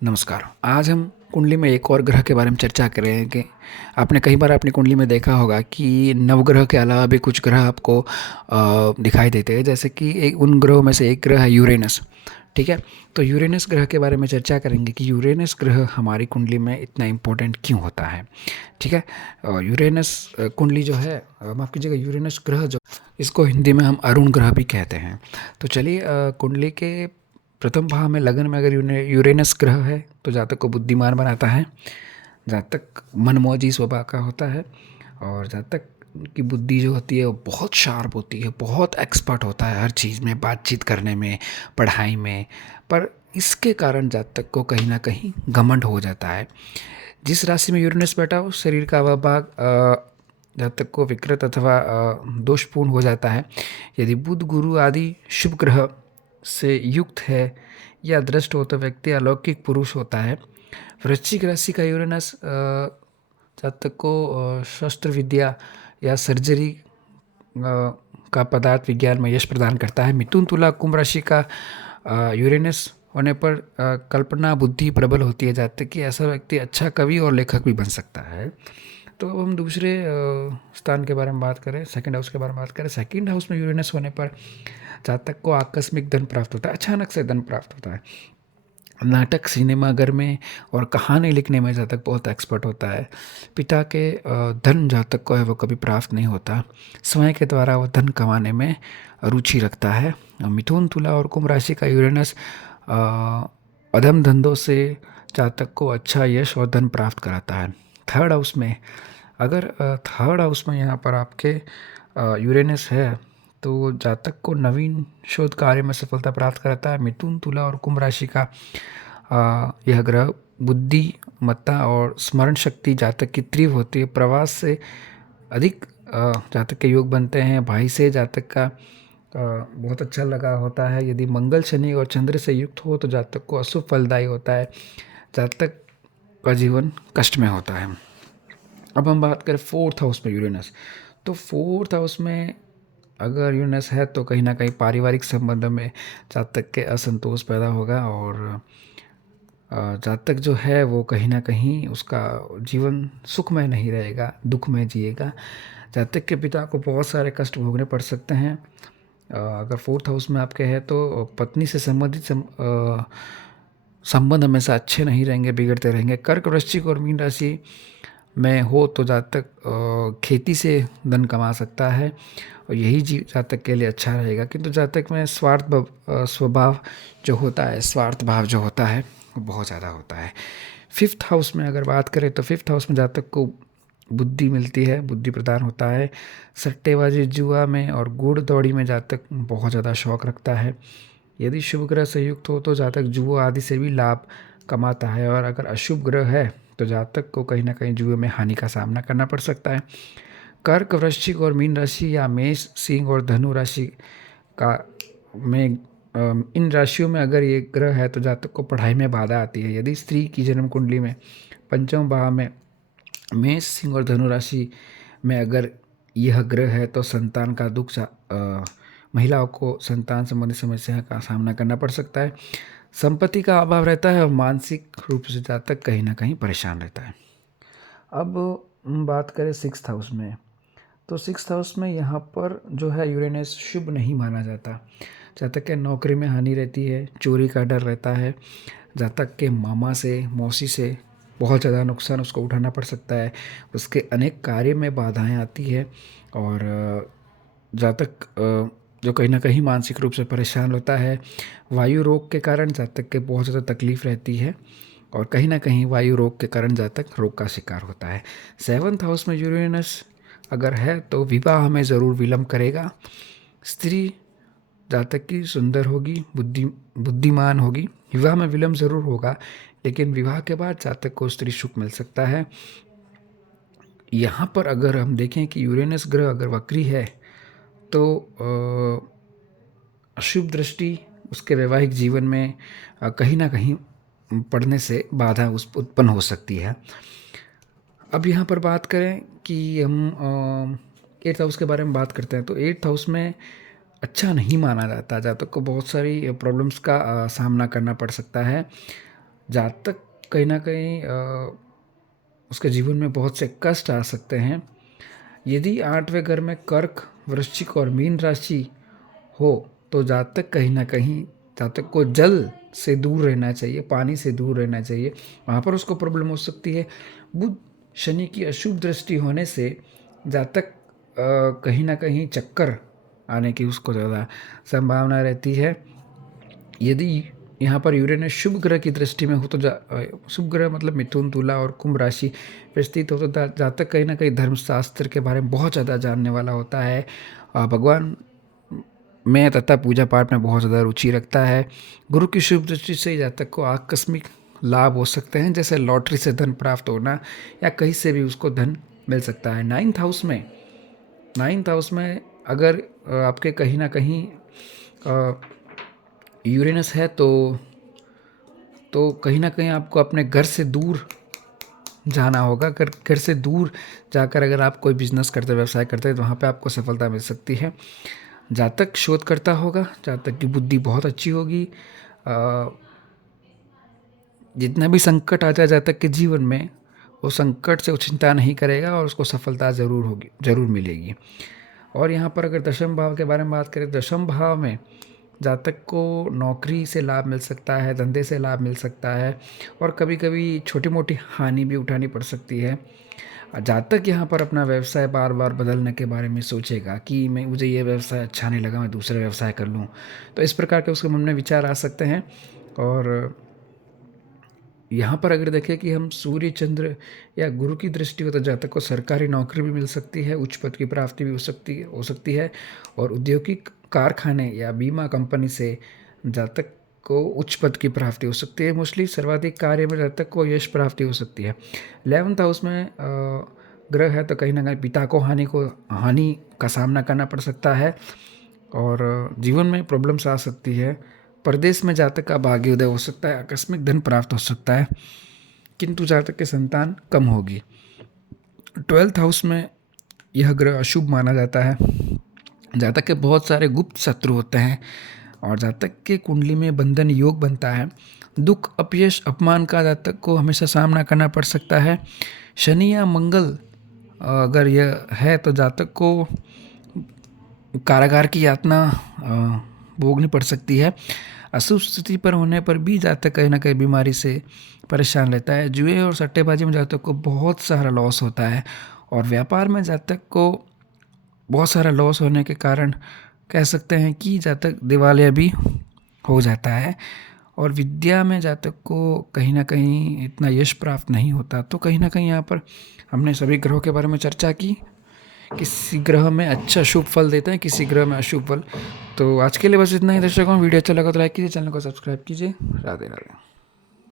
नमस्कार। आज हम कुंडली में एक और ग्रह के बारे में चर्चा कर रहे हैं कि आपने कई बार अपनी कुंडली में देखा होगा कि नवग्रह के अलावा भी कुछ ग्रह आपको दिखाई देते हैं। जैसे कि एक उन ग्रहों में से एक ग्रह है यूरेनस। ठीक है। तो यूरेनस ग्रह के बारे में चर्चा करेंगे कि यूरेनस ग्रह हमारी कुंडली में इतना इम्पोर्टेंट क्यों होता है। ठीक है। यूरेनस कुंडली जो है, माफ़ कीजिएगा, यूरेनस ग्रह जो, इसको हिंदी में हम अरुण ग्रह भी कहते हैं। तो चलिए, कुंडली के प्रथम भाव में लगन में अगर यूरेनस ग्रह है तो जातक को बुद्धिमान बनाता है, जातक मनमौजी स्वभाव का होता है, और जातक की बुद्धि जो होती है वो बहुत शार्प होती है, बहुत एक्सपर्ट होता है हर चीज़ में, बातचीत करने में, पढ़ाई में। पर इसके कारण जातक को कहीं ना कहीं घमंड हो जाता है। जिस राशि में यूरेनस बैठा हो, शरीर का वह भाग जातक को विकृत अथवा दोषपूर्ण हो जाता है। यदि बुध गुरु आदि शुभ ग्रह से युक्त है या दृष्ट हो तो व्यक्ति अलौकिक पुरुष होता है। वृश्चिक राशि का यूरेनस जातक को शस्त्र विद्या या सर्जरी का पदार्थ विज्ञान में यश प्रदान करता है। मिथुन तुला कुंभ राशि का यूरेनस होने पर कल्पना बुद्धि प्रबल होती है जातक की। ऐसा व्यक्ति अच्छा कवि और लेखक भी बन सकता है। तो अब हम दूसरे स्थान के बारे में बात करें, सेकंड हाउस के बारे में बात करें। सेकंड हाउस में यूरेनस होने पर जातक को आकस्मिक धन प्राप्त होता है, अचानक से धन प्राप्त होता है। नाटक, सिनेमाघर में और कहानी लिखने में जातक बहुत एक्सपर्ट होता है। पिता के धन जातक को है वो कभी प्राप्त नहीं होता। स्वयं के द्वारा वो धन कमाने में रुचि रखता है। मिथुन तुला और कुंभ राशि का यूरेनस अधम धंधों से जातक को अच्छा यश और धन प्राप्त कराता है। थर्ड हाउस में अगर थर्ड हाउस में यहाँ पर आपके यूरेनस है तो जातक को नवीन शोध कार्य में सफलता प्राप्त कराता है। मिथुन तुला और कुंभ राशि का यह ग्रह बुद्धिमत्ता और स्मरण शक्ति जातक की तीव्र होती है। प्रवास से अधिक जातक के योग बनते हैं। भाई से जातक का बहुत अच्छा लगा होता है। यदि मंगल, शनि और चंद्र से युक्त हो तो जातक को अशुभ फलदायी होता है। जातक का जीवन कष्ट में होता है। अब हम बात करें फोर्थ हाउस में यूरेनस। तो फोर्थ हाउस में अगर यूरेनस है तो कहीं ना कहीं पारिवारिक संबंध में जातक के असंतोष पैदा होगा, और जातक जो है वो कहीं ना कहीं उसका जीवन सुखमय नहीं रहेगा, दुखमय जिएगा। जातक के पिता को बहुत सारे कष्ट भोगने पड़ सकते हैं। अगर फोर्थ हाउस में आपके है तो पत्नी से संबंधित संबंध हमेशा अच्छे नहीं रहेंगे, बिगड़ते रहेंगे। कर्क, वृश्चिक और मीन राशि में हो तो जातक खेती से धन कमा सकता है, और यही जातक के लिए अच्छा रहेगा। किंतु जातक में स्वभाव जो होता है, स्वार्थ भाव जो होता है वो बहुत ज़्यादा होता है। फिफ्थ हाउस में अगर बात करें तो फिफ्थ हाउस में जातक को बुद्धि मिलती है, बुद्धि प्रदान होता है। सट्टेबाजी, जुआ में और घुड़ दौड़ी में जातक बहुत ज़्यादा शौक रखता है। यदि शुभ ग्रह से युक्त हो तो जातक जुआ आदि से भी लाभ कमाता है, और अगर अशुभ ग्रह है तो जातक को कहीं ना कहीं जुए में हानि का सामना करना पड़ सकता है। कर्क, वृश्चिक और मीन राशि या मेष, सिंह और धनु राशि का में इन राशियों में अगर ये ग्रह है तो जातक को पढ़ाई में बाधा आती है। यदि स्त्री की जन्म कुंडली में पंचम भाव में मेष, सिंह और धनु राशि में अगर यह ग्रह है तो संतान का दुख महिलाओं को संतान संबंधी समस्या का सामना करना पड़ सकता है। संपत्ति का अभाव रहता है और मानसिक रूप से जातक कहीं ना कहीं परेशान रहता है। अब हम बात करें सिक्स्थ हाउस में, तो सिक्स्थ हाउस में यहाँ पर जो है यूरेनस शुभ नहीं माना जाता। जातक के नौकरी में हानि रहती है, चोरी का डर रहता है। जातक के मामा से, मौसी से बहुत ज़्यादा नुकसान उसको उठाना पड़ सकता है। उसके अनेक कार्य में बाधाएं आती है, और जातक जो कहीं ना कहीं मानसिक रूप से परेशान होता है। वायु रोग के कारण जातक के बहुत ज़्यादा तकलीफ रहती है, और कहीं ना कहीं वायु रोग के कारण जातक रोग का शिकार होता है। सेवन्थ हाउस में यूरेनस अगर है तो विवाह में ज़रूर विलम्ब करेगा। स्त्री जातक की सुंदर होगी, बुद्धिमान होगी। विवाह में विलम्ब ज़रूर होगा, लेकिन विवाह के बाद जातक को स्त्री सुख मिल सकता है। यहाँ पर अगर हम देखें कि यूरेनस ग्रह अगर वक्री है तो अशुभ दृष्टि उसके वैवाहिक जीवन में कहीं ना कहीं पड़ने से बाधा उत्पन्न हो सकती है। अब यहाँ पर बात करें कि हम एट्थ हाउस के बारे में बात करते हैं, तो एट्थ हाउस में अच्छा नहीं माना जाता। जातक को बहुत सारी प्रॉब्लम्स का सामना करना पड़ सकता है। जातक कहीं ना कहीं उसके जीवन में बहुत से कष्ट आ सकते हैं। यदि 8वें घर में कर्क, वृश्चिक और मीन राशि हो तो जातक कहीं ना कहीं, जातक को जल से दूर रहना चाहिए, पानी से दूर रहना चाहिए, वहाँ पर उसको प्रॉब्लम हो सकती है। बुध शनि की अशुभ दृष्टि होने से जातक कहीं ना कहीं चक्कर आने की उसको ज़्यादा संभावना रहती है। यदि यहाँ पर यूरेनस शुभ ग्रह की दृष्टि में हो तो शुभ ग्रह मतलब मिथुन, तुला और कुंभ राशि पर स्थित हो तो जातक कहीं ना कहीं धर्मशास्त्र के बारे में बहुत ज़्यादा जानने वाला होता है, भगवान में तथा पूजा पाठ में बहुत ज़्यादा रुचि रखता है। गुरु की शुभ दृष्टि से जातक को आकस्मिक लाभ हो सकते हैं, जैसे लॉटरी से धन प्राप्त होना या कहीं से भी उसको धन मिल सकता है। नाइन्थ हाउस में अगर आपके कहीं ना कहीं यूरेनस है तो कहीं ना कहीं आपको अपने घर से दूर जाना होगा। घर से दूर जाकर अगर आप कोई बिजनेस करते, व्यवसाय करते हैं तो वहाँ पे आपको सफलता मिल सकती है। जातक शोध करता होगा, जातक की बुद्धि बहुत अच्छी होगी। जितना भी संकट आ जाए जातक के जीवन में, वो संकट से वो चिंता नहीं करेगा और उसको सफलता ज़रूर मिलेगी। और यहाँ पर अगर दशम भाव के बारे में बात करें, दशम भाव में जातक को नौकरी से लाभ मिल सकता है, धंधे से लाभ मिल सकता है और कभी कभी छोटी मोटी हानि भी उठानी पड़ सकती है। जातक यहाँ पर अपना व्यवसाय बार बार बदलने के बारे में सोचेगा कि मुझे ये व्यवसाय अच्छा नहीं लगा, मैं दूसरा व्यवसाय कर लूँ, तो इस प्रकार के उसके मन में विचार आ सकते हैं। और यहाँ पर अगर देखें कि हम सूर्य, चंद्र या गुरु की दृष्टि हो तो जातक को सरकारी नौकरी भी मिल सकती है, उच्च पद की प्राप्ति भी हो सकती है और औद्योगिक कारखाने या बीमा कंपनी से जातक को उच्च पद की प्राप्ति हो सकती है। मोस्टली सर्वाधिक कार्य में जातक को यश प्राप्ति हो सकती है। 11th हाउस में ग्रह है तो कहीं ना कहीं पिता को हानि का सामना करना पड़ सकता है और जीवन में प्रॉब्लम्स आ सकती है। प्रदेश में जातक का भाग्योदय हो सकता है, आकस्मिक धन प्राप्त हो सकता है, किंतु जातक की संतान कम होगी। 12th हाउस में यह ग्रह अशुभ माना जाता है। जातक के बहुत सारे गुप्त शत्रु होते हैं और जातक के कुंडली में बंधन योग बनता है। दुख, अपयश, अपमान का जातक को हमेशा सामना करना पड़ सकता है। शनि या मंगल अगर यह है तो जातक को कारागार की यातना भोगनी पड़ सकती है। अशुभ स्थिति पर होने पर भी जातक कहीं ना कहीं बीमारी से परेशान रहता है। जुए और सट्टेबाजी में जातक को बहुत सारा लॉस होता है और व्यापार में जातक को बहुत सारा लॉस होने के कारण कह सकते हैं कि जातक दिवालिया भी हो जाता है। और विद्या में जातक को कहीं ना कहीं इतना यश प्राप्त नहीं होता। तो कहीं ना कहीं यहाँ पर हमने सभी ग्रहों के बारे में चर्चा की, किसी ग्रह में अच्छा शुभ फल देते हैं, किसी ग्रह में अशुभ फल। तो आज के लिए बस इतना ही दर्शकों, वीडियो अच्छा लगा तो लाइक कीजिए, चैनल को सब्सक्राइब कीजिए। राधे राधे।